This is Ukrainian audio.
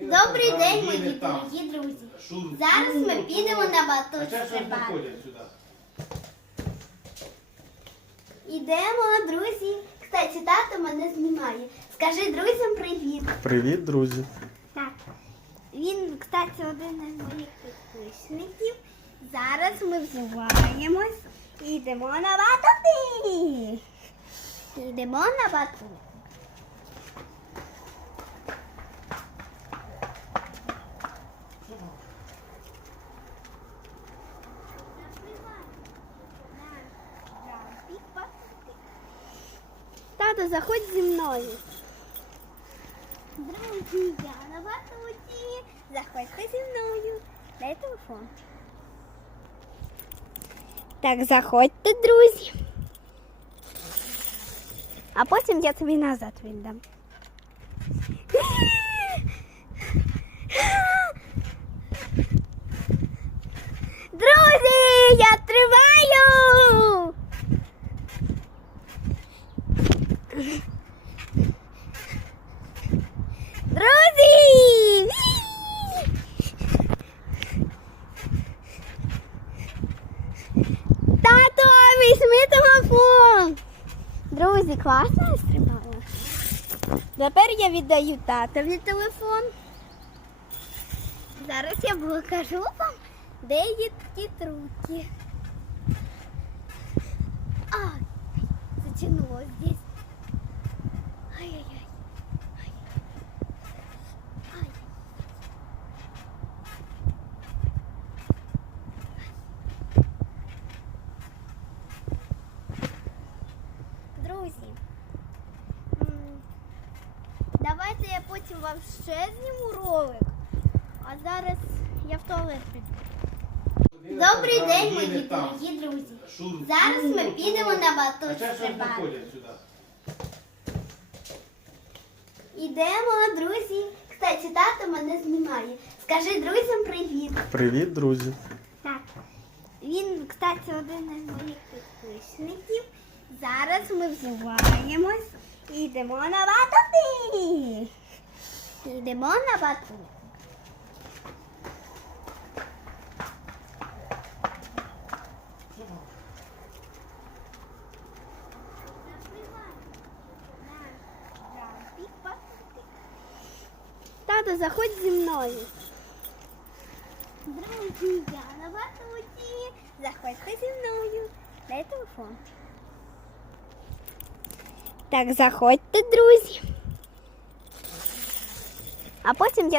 Добрий день, мої дорогі друзі. Зараз ми підемо на батут стрибати. Ідемо, друзі. Кстати, тато мене знімає. Скажи друзям привіт. Привіт, друзі. Так. Він, кстати, один із моїх підписників. Зараз ми взуваємось і йдемо на батути. Йдемо на батут. Тато, заходь зі мною. Друзі, я на батуті. Заходьте зі мною. Дай телефон. Так, заходьте, друзі. А потім я тобі назад віддам. Друзі, класно я стрибала. Тепер я віддаю татові телефон. Зараз я покажу вам, де є ті трюки. Давайте я потім вам ще зніму ролик, а зараз я в туалет піду. Добрий день, мої дорогі друзі. Зараз ми підемо на батут стрибати. Ідемо, друзі. Кстати, тато мене знімає. Скажи друзям привіт. Привіт, друзі. Так. Він, кстати, один із моїх підписників. Зараз ми взуваємось йдемо на батути. Йдемо на батут. Тато, заходь зі мною. Друзі, я на батуті. Заходьте зі мною. Дай телефон. Так, заходьте, друзі. А потім я